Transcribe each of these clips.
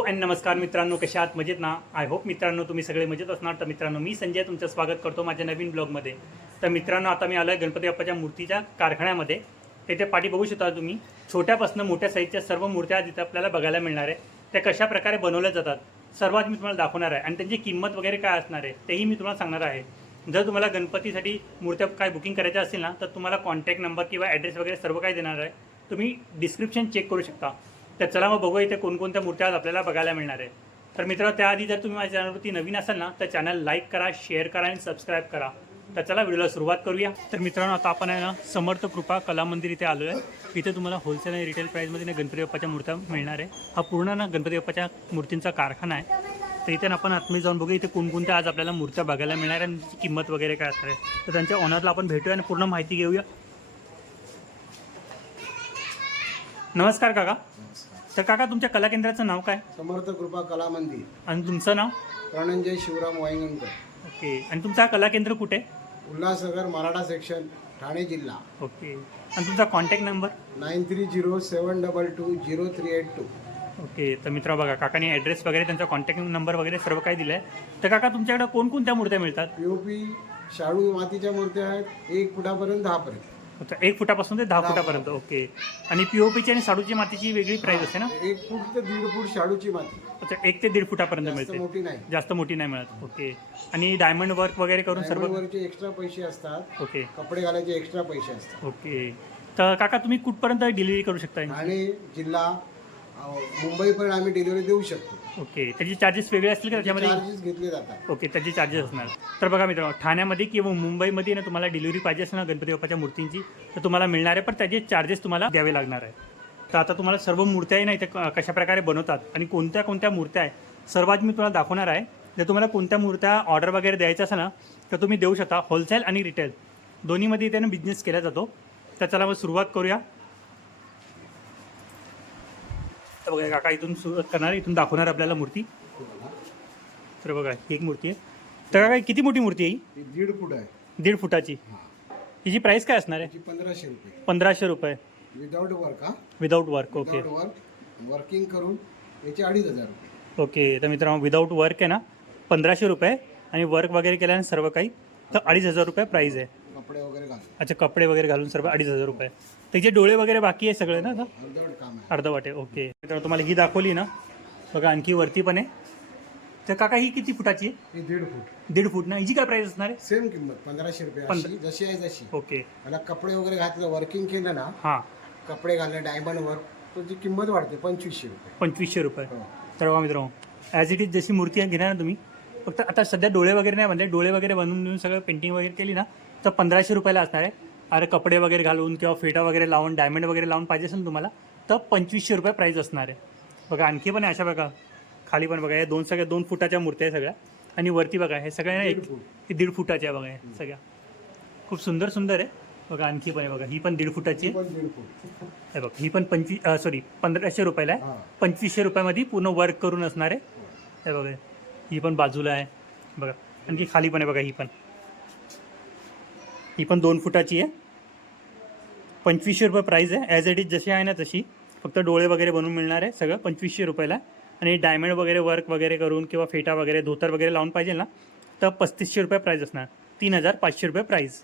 Hello and नमस्कार मित्रांनो कशा आहात? मजेत ना? आय होप मित्रांनो तुम्ही सगळे मजेत असणार. तर मित्रांनो मी संजय तुमचं स्वागत करतो माझ्या नवीन ब्लॉगमध्ये. तर मित्रांनो आता मी आलो आहे गणपती बाप्पाच्या मूर्तीच्या कारखान्यामध्ये. तेथे पाठी बघू शकता तुम्ही छोट्यापासून मोठ्या साईजच्या सर्व मूर्त्या आज आपल्याला बघायला मिळणार आहे. त्या कशा प्रकारे बनवल्या जातात सर्वात मी तुम्हाला दाखवणार आहे. आणि त्यांची किंमत वगैरे काय असणार आहे तेही मी तुम्हाला सांगणार आहे. जर तुम्हाला गणपतीसाठी मूर्त्या काय बुकिंग करायच्या असेल ना तर तुम्हाला कॉन्टॅक्ट नंबर किंवा ॲड्रेस वगैरे सर्व काही देणार आहे. तुम्ही डिस्क्रिप्शन चेक करू शकता. तर चला मग बघूया इथे कोणकोणत्या मूर्त्या आज आपल्याला बघायला मिळणार आहे तर मित्र त्याआधी जर तुम्ही माझ्या चॅनलवरती नवीन असाल ना तर चॅनल लाईक करा शेअर करा आणि सबस्क्राईब करा. तर चला व्हिडिओला सुरुवात करूया. तर मित्रांनो आता आपण आहे ना समर्थ कृपा कला मंदिर इथे आलो आहे इथे तुम्हाला होलसेल आणि रिटेल प्राईजमध्ये ना गणपती बाप्पाच्या मूर्त्या मिळणार आहे. हा पूर्ण ना गणपती बाप्पाच्या मूर्तींचा कारखाना आहे. तर इथे ना आपण आतमध्ये जाऊन बघू इथे कोणकोणत्या आज आपल्याला मूर्त्या बघायला मिळणार आहे आणि किंमत वगैरे काय असणार आहे. तर त्यांच्या ऑनरला आपण भेटूया आणि पूर्ण माहिती घेऊया. नमस्कार काका. तर काका तुमच्या कला केंद्राचं नाव काय? समर्थ कृपा कला मंदिर. आणि तुमचं नाव? प्रणंजय शिवराम वायंगणकर ओके. आणि तुमचा कला केंद्र कुठे? उल्हासनगर मराठा सेक्शन ठाणे जिल्हा. ओके. आणि तुमचा contact number nine three zero seven double two zero three eight two. Okay. तर मित्र बघा काकाने ॲड्रेस वगैरे त्यांचा कॉन्टॅक्ट नंबर वगैरे सर्व काही दिलं आहे तर काका तुमच्याकडे कोणकोणत्या मूर्त्या मिळतात? पी ओ पी शाडू मातीच्या मूर्त्या आहेत एक फुटापर्यंत दहापर्यंत. अच्छा एक फुटापासून ते दहा फुटापर्यंत. ओके. आणि पी ओ पीची आणि साडूची मातीची वेगळी प्राईस असते ना? एक फूट ते दीड फूट शाडूची माती. अच्छा एक ते दीड फुटापर्यंत जास्त मिळते. मोठी नाही. जास्त मोठी नाही मिळत. ओके. आणि डायमंड वर्क वगैरे करून सर्व वरचे एक्स्ट्रा पैसे असतात. ओके. कपडे घालायचे एक्स्ट्रा पैसे असतात. ओके. तर काका तुम्ही कुठपर्यंत डिलिव्हरी करू शकता? ठाणे जिल्हा मुंबईपर्यंत आम्ही डिलिव्हरी देऊ शकतो. ओके त्याचे चार्जेस वेगळे असतील का त्याच्यामध्ये? चार्जेस घेतले जातात. ओके त्याचे चार्जेस असणार. तर बघा मित्रांनो ठाण्यामध्ये किंवा मुंबईमध्ये ना तुम्हाला डिलिव्हरी पाहिजे असेल ना गणपती बाप्पाच्या मूर्तींची तर तुम्हाला मिळणार आहे पण त्याचे चार्जेस तुम्हाला द्यावे लागणार आहे. तर आता तुम्हाला सर्व मूर्त्याही ना इथे क- कशा प्रकारे बनवतात आणि कोणत्या कोणत्या मूर्त्या आहे सर्वात मी तुम्हाला दाखवणार आहे. जर तुम्हाला कोणत्या मूर्त्या ऑर्डर वगैरे द्यायचं असेल ना तर तुम्ही देऊ शकता होलसेल आणि रिटेल दोन्हीमध्ये इथे ना बिझनेस केला जातो. तर चला मग सुरुवात करूया. तर बघा काका इथून सुरुवात करणार इथून दाखवणार आपल्याला मूर्ती. तर बघा ही एक मूर्ती आहे. तर काय किती मोठी मूर्ती आहे ही? ही दीड फूट आहे. दीड फुटाची. हिची प्राईस काय असणार आहे? त्याची पंधराशे रुपये. पंधराशे रुपये. विदाऊट वर्क हा. Without work okay work working करून याचे अडीच हजार रुपये. ओके तर मित्रांनो विदाऊट वर्क आहे ना पंधराशे रुपये. आणि वर्क वगैरे केल्याने सर्व काही तर अडीच हजार रुपये प्राईज आहे. कपडे वगैरे घालून. अच्छा कपडे वगैरे घालून सर्व अडीच हजार रुपये. त्याचे डोळे वगैरे बाकी आहे सगळे ना अर्धवट ओके. मित्रांनो तुम्हाला ही दाखवली ना बघा आणखी वरती पण आहे. तर काका ही किती फुटाची आहे? ही दीड फूट. दीड फूट ना? हिची काय प्राईस असणार आहे? सेम किंमत पंधराशे रुपये पंध- अशी जशी आहे जशी ओके. त्याला कपडे वगैरे घातलं वर्किंग केलं ना हां. कपडे घालले डायमंड वर्क त्याची किंमत वाढते पंचवीसशे रुपये. पंचवीसशे रुपये. हो. तर बघा मित्रांनो ॲज इट इज जशी मूर्ती घेणार ना तुम्ही. फक्त आता सध्या डोळे वगैरे नाही बनले. डोळे वगैरे बनवून देऊन सगळं पेंटिंग वगैरे केली ना तर पंधराशे रुपयाला असणार आहे. अरे कपडे वगैरे घालून किंवा फेटा वगैरे लावून डायमंड वगैरे लावून पाहिजे असेल तुम्हाला तर पंचवीसशे रुपये प्राईस असणार आहे. बघा आणखी पण आहे अशा बघा खाली पण बघा या दोन सगळ्या दोन फुटाच्या मूर्त्या आहे सगळ्या. आणि वरती बघा हे सगळ्या ना एक दीड फूट. दीड फुटाच्या बघा हे सगळ्या. खूप सुंदर सुंदर आहे. बघा आणखी पण आहे बघा ही पण दीड फुटाची ही आहे हे बघा ही पण पंचवीस सॉरी पंधराशे रुपयाला आहे. पंचवीसशे रुपयामध्ये पूर्ण वर्क करून असणार आहे. हे बघा ही पण बाजूला आहे. बघा आणखी खाली पण आहे बघा ही पण. ही पण दोन फुटाची आहे. पंचवीसशे रुपये प्राईज आहे. ॲज इट इज जशी आहे ना तशी. फक्त डोळे वगैरे बनवून मिळणार आहे सगळं पंचवीसशे रुपयाला. आणि डायमंड वगैरे वर्क वगैरे करून किंवा फेटा वगैरे धोतर वगैरे लावून पाहिजे ना तर पस्तीसशे रुपये प्राईज असणार. तीन हजार पाचशे रुपये प्राईज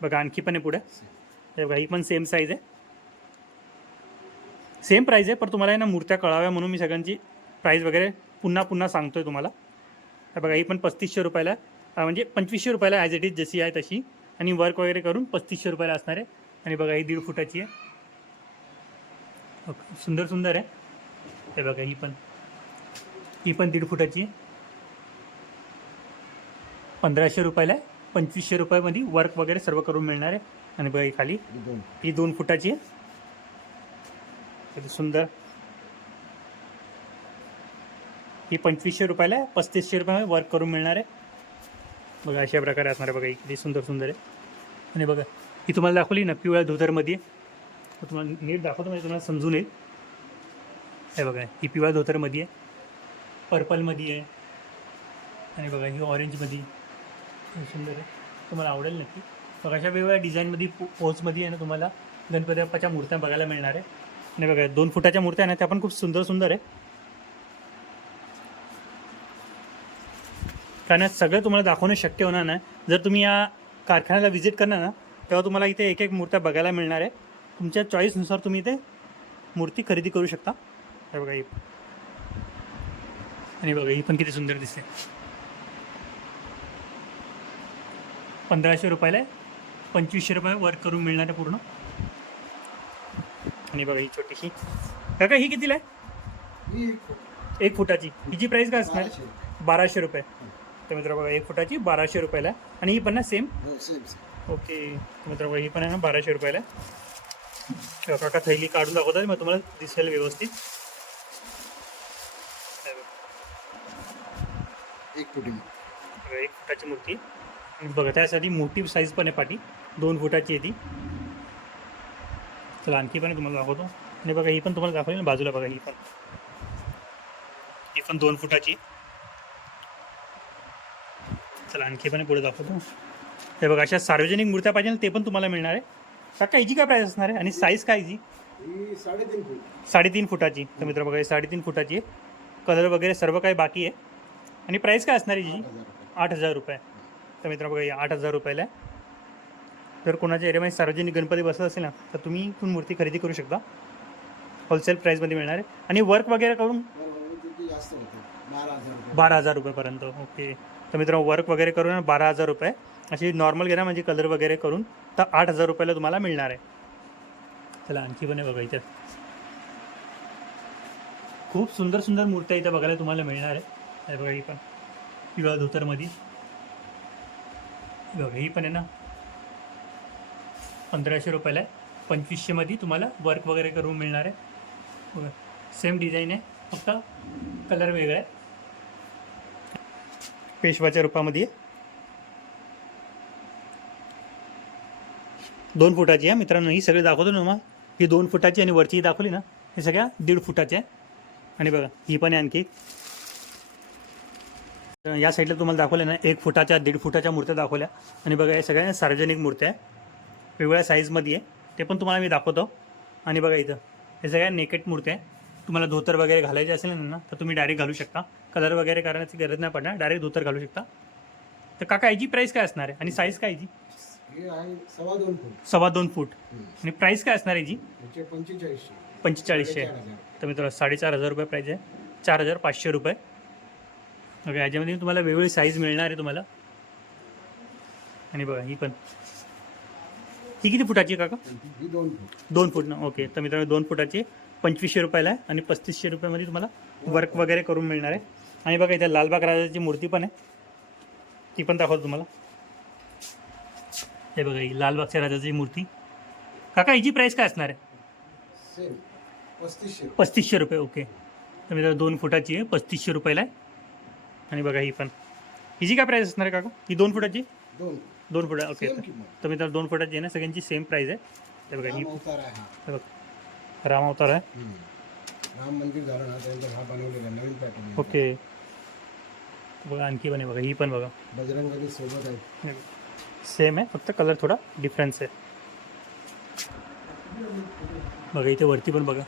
बघा आणखी पण आहे पुढे. बघा ही पण सेम साईज आहे. सेम प्राईज आहे पण तुम्हाला आहे ना मूर्त्या कळाव्या म्हणून मी सगळ्यांची प्राईज वगैरे पुन्हा पुन्हा सांगतो आहे तुम्हाला बघा ही पण पस्तीसशे रुपयाला म्हणजे पंचवीसशे रुपयाला ॲज इट इज जशी आहे तशी. आणि वर्क वगैरे करून पस्तीसशे रुपयाला असणार आहे. आणि बघा ही दीड फुटाची आहे. ओके, सुंदर सुंदर आहे. हे बघा ही पण. ही पण दीड फुटाची आहे. पंधराशे रुपयाला आहे. पंचवीसशे रुपयामध्ये वर्क वगैरे सर्व करून मिळणार आहे. आणि बघा ही खाली. ही दोन दोन फुटाची आहे. सुंदर. ही पंचवीसशे रुपयाला आहे. पस्तीसशे रुपयामध्ये वर्क करून मिळणार आहे. बघा अशा प्रकारे असणार आहे. बघा ही किती सुंदर सुंदर आहे. आणि बघा ही तुम्हाला दाखवली ना पिवळ्या धोतरमध्ये. तुम्हाला नीट दाखवतो म्हणजे तुम्हाला समजून येईल. हे बघा ही पिवळ्या धोतरमध्ये आहे. पर्पलमध्ये आहे. आणि बघा ही ऑरेंजमध्ये सुंदर आहे. तुम्हाला आवडेल नक्की. बघा अशा वेगवेगळ्या डिझाईनमध्ये पो पोचमध्ये आहे ना तुम्हाला गणपती बाप्पाच्या मूर्त्या बघायला मिळणार आहे. आणि बघा दोन फुटाच्या मूर्त्या आहे ना त्या पण खूप सुंदर सुंदर आहे. कारण सगळं तुम्हाला दाखवणं शक्य होणार नाही. जर तुम्ही या कारखान्याला व्हिजिट करणार ना तेव्हा तुम्हाला इथे एक एक मूर्त्या बघायला मिळणार आहे. तुमच्या चॉईसनुसार तुम्ही इथे मूर्ती खरेदी करू शकता. हे बघा ही. आणि बघा ही पण किती सुंदर दिसते. पंधराशे रुपयाला आहे. पंचवीसशे रुपये वर्क करून मिळणार आहे पूर्ण. आणि बघा ही छोटीशी. काका ही कितीला आहे? ही एक फुटाची. हिची प्राईस काय असणार? बाराशे. रुपये. तर मित्र बघा एक फुटाची बाराशे रुपयाला. आणि ही पण ना सेम ओके. तर मित्र ही पण आहे ना बाराशे रुपयाला? काका थैली काढून दाखवतात मग तुम्हाला दिसेल व्यवस्थित. एक फुटी. एक फुटाची मूर्ती. बघा त्यासाठी मोठी साईज पण आहे पाठी दोन फुटाची आहे ती. चला आणखी पण आहे तुम्हाला दाखवतो. आणि बघा ही पण तुम्हाला दाखवली ना बाजूला बघा ही पण. ही पण दोन फुटाची. चला आणखी पण पुढे दाखवतो. हे बघा अशा सार्वजनिक मूर्त्या पाहिजे ते पण तुम्हाला मिळणार आहे. काका हिची काय प्राईस असणार आहे? आणि साईज काय हिची? साडेतीन फूट. साडेतीन फुटाची. तर मित्र बघा साडेतीन फुटाची आहे. कलर वगैरे सर्व काही बाकी आहे. आणि प्राईस काय असणार आहे हिची? आठ हजार रुपये. तर मित्र बघा आठ हजार रुपयाला आहे. जर कोणाच्या एरियामध्ये सार्वजनिक गणपती बसत असेल ना तर तुम्ही इथून मूर्ती खरेदी करू शकता. होलसेल प्राईसमध्ये मिळणार आहे. आणि वर्क वगैरे करून? बारा हजार रुपये बारा हजार रुपयेपर्यंत ओके. तर मित्र वर्क वगैरे करून बारा हजार रुपये. अशी नॉर्मल घेणार म्हणजे कलर वगैरे करून तर आठ हजार रुपयाला तुम्हाला मिळणार आहे. चला आणखी पण आहे बघा इथे. खूप सुंदर सुंदर मूर्त्या इथं बघायला तुम्हाला मिळणार आहे. बघा ही पण. पिवळा धोतरमध्ये. बघा ही पण आहे ना. पंधराशे रुपयाला आहे. पंचवीसशेमध्ये तुम्हाला वर्क वगैरे करून मिळणार आहे. बघा सेम डिझाईन आहे. फक्त कलर वेगळा आहे. पेशवाच्या रूपामध्ये. दोन फुटाची आहे. मित्रांनो ही सगळी दाखवतो ना मग ही दोन फुटाची आणि वरची दाखवली ना हे सगळ्या दीड फुटाची आहे. आणि बघा ही पण आहे आणखी. तर या साईडला तुम्हाला दाखवल्या ना एक फुटाच्या दीड फुटाच्या मूर्त्या दाखवल्या. आणि बघा या सगळ्या सार्वजनिक मूर्त्या आहे. वेगवेगळ्या साईजमध्ये आहे. ते पण तुम्हाला मी दाखवतो. आणि बघा इथं हे सगळ्या नेकेट मूर्त्या आहे. तुम्हाला धोतर वगैरे घालायचे असेल ना तर तुम्ही डायरेक्ट घालू शकता. कलर वगैरे करण्याची गरज नाही पडणार. डायरेक्ट धोतर घालू शकता. तर काका याची प्राईस काय असणार आहे? आणि साईज काय याची? हे आहे सव्वा दोन फूट. सव्वा दोन फूट. हम्म. आणि प्राईस काय असणार आहे याचे? पंचेचाळीसशे. पंचेचाळीसशे. साडेचार हजार. तर मित्रांनो साडेचार हजार रुपये प्राईज आहे. चार हजार पाचशे रुपये. ओके याच्यामध्ये तुम्हाला वेगवेगळी साईज मिळणार आहे तुम्हाला. आणि बघा ही पण. ही किती फुटाची आहे काका? ही दोन फूट. दोन फूट ना? ओके तर मित्रांनो दोन फुटाची पंचवीसशे रुपयाला आहे आणि पस्तीसशे रुपयामध्ये तुम्हाला वर्क वगैरे करून मिळणार आहे. आणि बघा इथे लालबाग राजाची मूर्ती पण आहे. ती पण दाखवतो तुम्हाला. हे बघा ही लालबागच्या राजाची मूर्ती. काका हिची प्राईस काय असणार आहे? सेम पस्तीसशे रुपये. पस्तीसशे रुपये ओके तर मित्रांनो दोन फुटाची आहे पस्तीसशे रुपयाला आहे. आणि बघा ही पण. हिची काय प्राईस असणार आहे काका? ही दोन फुटाची? दोन. दोन फुटा ओके सेम किंमत. तर दोन फुटाची आहे ना सगळ्यांची सेम प्राईस आहे. हे बघा ही राम अवतार आहे हा. हे बघा राम अवतार आहे. हम्म. राम मंदिर झालं ना त्यानंतर हा बनवलेला आहे, नवीन पॅटर्न ओके बघा आणखी पण आहे बघा ही पण बघा. बजरंगबली सोबत आहे. सेम आहे फक्त कलर थोडा डिफरन्स आहे. बघा इथे वरती पण बघा.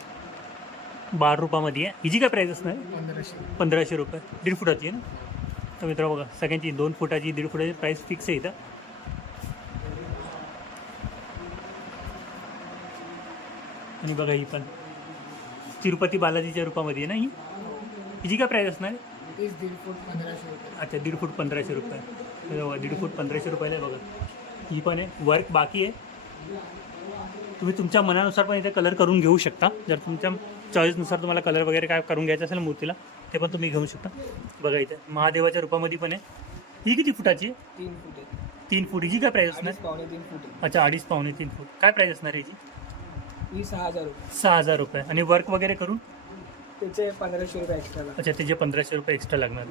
बारा रुपयामध्ये आहे. हिची काय प्राईस असणार? पंधराशे. पंधराशे रुपये. दीड फुटाची आहे ना? तर मित्र बघा सगळ्यांची दोन फुटाची दीड फुटाची प्राईस फिक्स आहे इथं. आणि बघा ही पण. तिरुपती बालाजीच्या रूपामध्ये आहे ना ही? हिची काय प्राईस असणार? अच्छा दीड फूट पंधराशे रुपये. दीड फूट पंधराशे रुपयाला आहे बघा. ही पण आहे. वर्क बाकी आहे. तुम्ही तुमच्या मनानुसार पण इथे कलर करून घेऊ शकता. जर तुमच्या चॉईसनुसार तुम्हाला कलर वगैरे काय करून घ्यायचं असेल मूर्तीला ते पण तुम्ही घेऊ शकता. बघा इथे महादेवाच्या रूपामध्ये पण आहे. ही किती फुटाची आहे? तीन फूट आहे. तीन फूट. हिची काय प्राईस असणार? अडीच पावणे तीन फूट आहे. अच्छा अडीच पावणे तीन फूट. काय प्राईस असणार ही सहा हजार रुपये. सहा हजार रुपये. आणि वर्क वगैरे करून? त्याचे पंधराशे रुपये एक्स्ट्रा अच्छा त्याचे पंधराशे रुपये एक्स्ट्रा लागणार.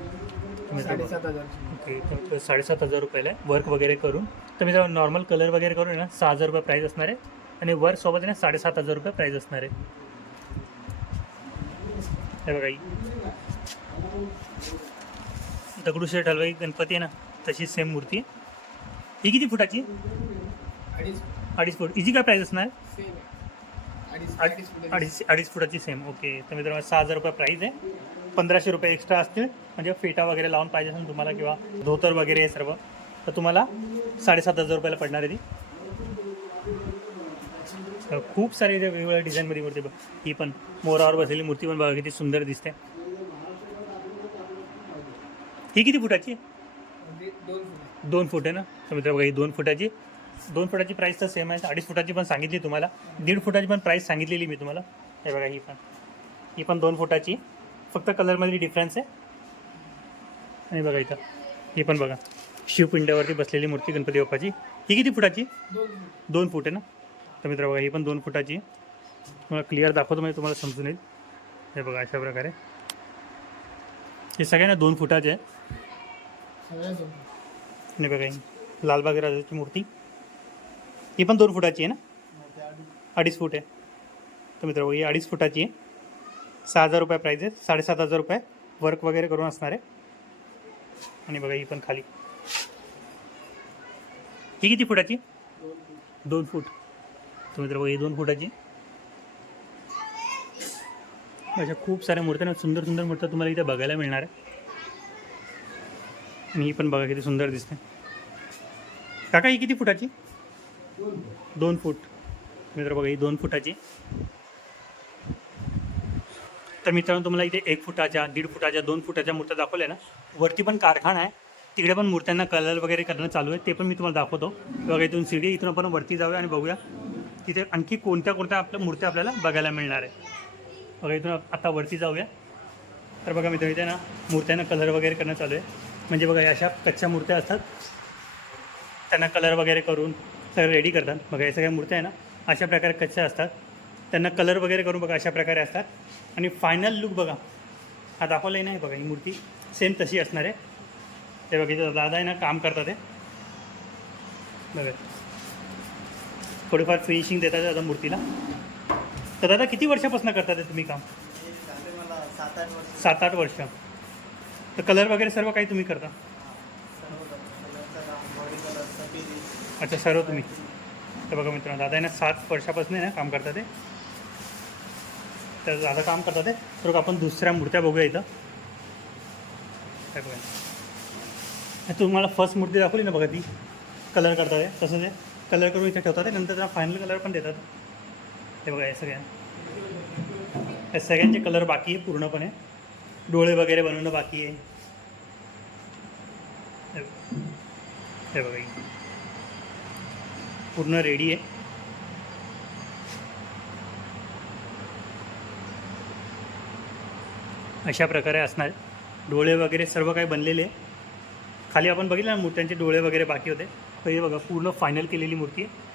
साडेसात हजार ओके तर साडेसात हजार रुपयाला आहे वर्क वगैरे करून. तर मी नॉर्मल कलर वगैरे करून ना सहा हजार रुपये प्राईस असणार आहे. आणि वर्क सोबत आहे ना साडेसात हजार रुपये प्राईस असणार आहे. हे बघा दगडूशेठ हलवाई गणपती आहे ना तशी सेम मूर्ती आहे. ही किती फुटाची? अडीच. फूट. हिची काय प्राईस असणार? अडीच अड- अडीच फुटाची. सेम ओके तर मित्रांनो सहा हजार रुपये प्राईस आहे. पंधराशे रुपये एक्स्ट्रा असतील. म्हणजे फेटा वगैरे लावून पाहिजे असेल तुम्हाला किंवा धोतर वगैरे हे सर्व तर तुम्हाला साडेसात हजार रुपयाला पडणार आहे ती. खूप सारे वेगवेगळ्या डिझाईनमध्ये मूर्ती बघ ही पण मोरावर बसलेली मूर्ती पण बघा किती सुंदर दिसते. ही किती फुटाची? दोन फूट दोन फूट आहे ना? तर मित्र बघा ही दोन फुटाची दोन फुटाची प्राईस तर सेम आहे. अडीच फुटाची पण सांगितली तुम्हाला. दीड फुटाची पण प्राईस सांगितलेली मी तुम्हाला. हे बघा ही पण. ही पण दोन फुटाची. फक्त कलरमध्ये डिफरन्स आहे. आणि बघा इथं. ही पण बघा. शिवपिंड्यावरती बसलेली मूर्ती गणपती बाप्पाची. ही किती फुटाची? दोन फूट आहे ना? तर मित्र बघा, ही पण दोन फुटाची. तुम्हाला क्लिअर दाखवतो, म्हणजे तुम्हाला समजून येईल. हे बघा, अशा प्रकारे. हे सगळ्यांना दोन फुटाचे आहे. आणि बघा, ही लालबाग राजाची मूर्ती. ही पण दोन फुटाची आहे ना? अडीच फूट आहे. तर मित्र ही अडीच फुटाची आहे. सहा हजार रुपये प्राईज आहे साडेसात हजार रुपये वर्क वगैरे करून असणार आहे. आणि बघा ही पण खाली. ही किती फुटाची? दोन फूट. तर मित्र बघा ही दोन फुटाची. अशा खूप साऱ्या मूर्त्या ना सुंदर सुंदर मूर्त्या तुम्हाला इथे बघायला मिळणार आहे आणि ही पण बघा किती सुंदर दिसते. काका ही किती फुटाची? दोन फूट. मित्र बघा ही दोन फुटाची. तर मित्रांनो तुम्हाला इथे एक फुटाच्या दीड फुटाच्या दोन फुटाच्या मूर्त्या दाखवल्या ना. वरती पण कारखाना आहे. तिकडे पण मूर्त्यांना कलर वगैरे करणं चालू आहे. ते पण मी तुम्हाला दाखवतो. बघा इथून सीडी इथून आपण वरती जाऊया आणि बघूया. तिथे आणखी कोणत्या कोणत्या आपल्या मूर्त्या आपल्याला बघायला मिळणार आहे. बघा इथून आता वरती जाऊया. तर बघा मित्र इथे ना मूर्त्यांना कलर वगैरे करणं चालू आहे. म्हणजे बघा या अशा कच्च्या मूर्त्या असतात. त्यांना कलर वगैरे करून सगळं रेडी करतात. बघा या सगळ्या मूर्त्या आहे ना अशा प्रकारे कच्च्या असतात. त्यांना कलर वगैरे करून बघा अशा प्रकारे असतात. आणि फायनल लुक बघा. हा दाखवलाही नाही बघा ही मूर्ती. सेम तशी असणार आहे. ते बघा इथं दादा आहे ना काम करतात ते बघा. थोडीफार फिनिशिंग देतात दादा मूर्तीला. तर दादा किती वर्षापासून करतात हे तुम्ही काम? सात आठ वर्ष. सात आठ वर्ष तर कलर वगैरे सर्व काही तुम्ही करता? अच्छा सर्व तुम्ही. तर बघा मित्रांनो दादा आहे ना सात वर्षापासून आहे ना काम करता ते तर दादा काम करतात ते. तर आपण दुसऱ्या मूर्त्या बघूया इथं. काय बघा. तुम्हाला फर्स्ट मूर्ती दाखवली ना बघा ती. कलर करतात आहे तसं आहे कलर करून इथे ठेवतात नंतर त्यांना फायनल कलर पण देतात. हे बघा या सगळ्या. या सगळ्यांचे कलर बाकी आहे पूर्णपणे. डोळे वगैरे बनवणं बाकी आहे. हे बघा. बघा. पूर्ण रेडी आहे. अशा प्रकारे असणार. डोळे वगैरे सर्व काही बनलेले आहे. खाली आपण बघितलं ना मूर्त्यांचे डोळे वगैरे बाकी होते. तर हे बघा पूर्ण फायनल केलेली मूर्ती आहे.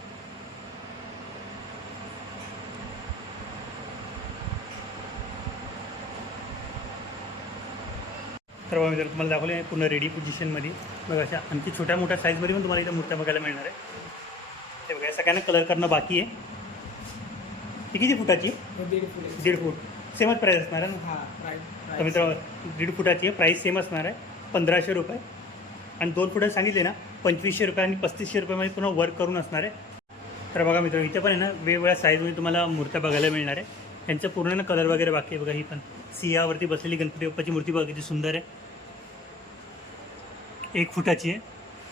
तर बघा मित्रांनो तुम्हाला दाखवले पूर्ण रेडी पोझिशनमध्ये बघा अशा आणखी छोट्या मोठ्या साईजमध्ये पण तुम्हाला इथं मूर्त्या बघायला मिळणार आहे ते बघा सगळ्यांना कलर करणं बाकी आहे. ही किती फुटाची? दीड फूट. दीड फूट. सेमच प्राईस असणार आहे ना? हा राईट तर मित्र दीड फुटाची आहे प्राईस सेम असणार आहे पंधराशे रुपये. आणि दोन फुटात सांगितले ना पंचवीसशे रुपये आणि पस्तीसशे रुपयामध्ये पुन्हा वर्क करून असणार आहे. तर बघा मित्र इथे पण आहे ना वेगवेगळ्या साईजमध्ये तुम्हाला मूर्त्या बघायला मिळणार आहे. त्यांचं पूर्ण ना कलर वगैरे बाकी आहे बघा ही पण. सिंहावरती बसलेली गणपती बाप्पाची मूर्ती बघा किती सुंदर आहे. एक फुटाची आहे.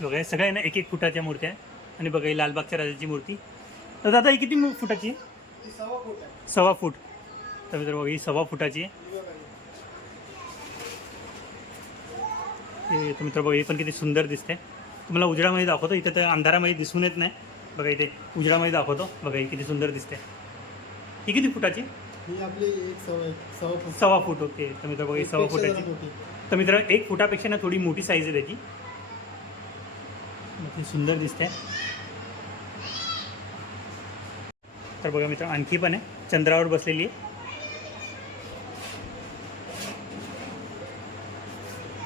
बघा हे सगळ्या आहे ना एक एक फुटाच्या मूर्त्या आहे. आणि बघा ही लालबागच्या राजाची मूर्ती. तर दादा ही किती मू- फुटाची आहे? सव्वा फूट आहे. सव्वा फूट. तर मित्र बघा ही सव्वा फुटाची. तर मित्र बघा हे पण किती सुंदर दिसते. तुम्हाला उजेडामध्ये दाखवतो इथं तर अंधारामध्ये दिसून येत नाही. बघा इथे उजेडामध्ये दाखवतो. बघा ही किती सुंदर दिसते. ही किती फुटाची? ही आपली एक सव्वा सव्वा फूट. सव्वा फूट ओके. तर मित्र बघा ही सव्वा फुटाची. तर मित्र एक फुटापेक्षा ना थोडी मोठी साईज आहे त्याची. सुंदर दिसते. तर बघा मित्र आणखी पण आहे. चंद्रावर बसलेली आहे.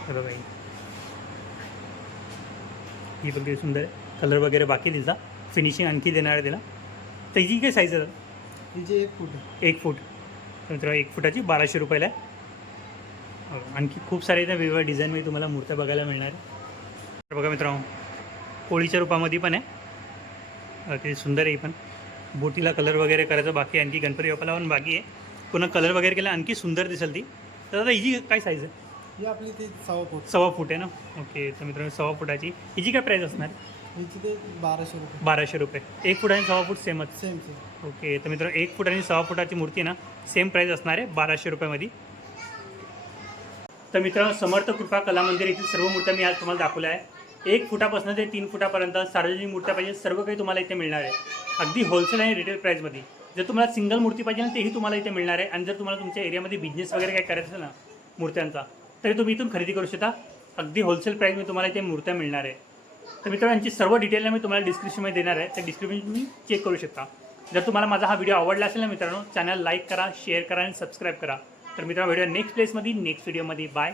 हे बघा ही ही पण किती सुंदर आहे कलर वगैरे बाकी तिचा. फिनिशिंग आणखी देणार आहे तिला. तर हिची काय साईज आहे? हिची एक फूट एक फूट. तर मित्रांनो एक फुटाची बाराशे रुपयाला आहे. अं, आणखी खूप सारे त्या वेगवेगळ्या डिझाईनमध्ये तुम्हाला मूर्त्या बघायला मिळणार आहे. तर बघा मित्रांनो कोळीच्या रूपामध्ये पण आहे. ते सुंदर आहे ही पण. बोटीला कलर वगैरे करायचं बाकी आहे. आणखी गणपती बाप्पाला पण बाकी आहे. पुन्हा कलर वगैरे केला आणखी सुंदर दिसेल ती. तर दादा हिची काय साईज आहे? ही आपली ती सव्वा फूट. सव्वा फूट आहे ना? ओके तर मित्रांनो सव्वा फुटाची. हिची काय प्राईस असणार? हिची ते बाराशे रुपये. बाराशे रुपये. एक फूट आणि सव्वा फूट सेमच सेम सेम ओके तर मित्रांनो एक फूट आणि सहा फुटाची मूर्ती ना सेम प्राईस असणार आहे बाराशे रुपयामध्ये. तर मित्रांनो समर्थ कृपा कला मंदिर येथील सर्व मूर्त्या मी आज तुम्हाला दाखवल्या आहे. एक फुटापासून ते तीन फुटापर्यंत सार्वजनिक मूर्त्या पाहिजे सर्व काही तुम्हाला इथे मिळणार आहे. अगदी होलसेल आणि रिटेल प्राईसमध्ये जर तुम्हाला सिंगल मूर्ती पाहिजे ना तेही तुम्हाला इथे मिळणार आहे. आणि जर तुम्हाला तुमच्या एरियामध्ये बिझनेस वगैरे काय करायचं ना मूर्त्यांचा तरी तुम्ही इथून खरेदी करू शकता. अगदी होलसेल प्राईजमध्ये तुम्हाला इथे मूर्त्या मिळणार आहे. तर मित्रांनो यांची सर्व डिटेल मी तुम्हाला डिस्क्रिप्शनमध्ये देणार आहे. त्या डिस्क्रिप्शन तुम्ही चेक करू शकता. जर तुम्हाला माझा हा व्हिडिओ आवडला असेल ना मित्रांनो चॅनल लाईक करा शेअर करा आणि सबस्क्राईब करा. तर मित्रांनो व्हिडिओ नेक्स्ट प्लेसमध्ये नेक्स्ट व्हिडिओमध्ये बाय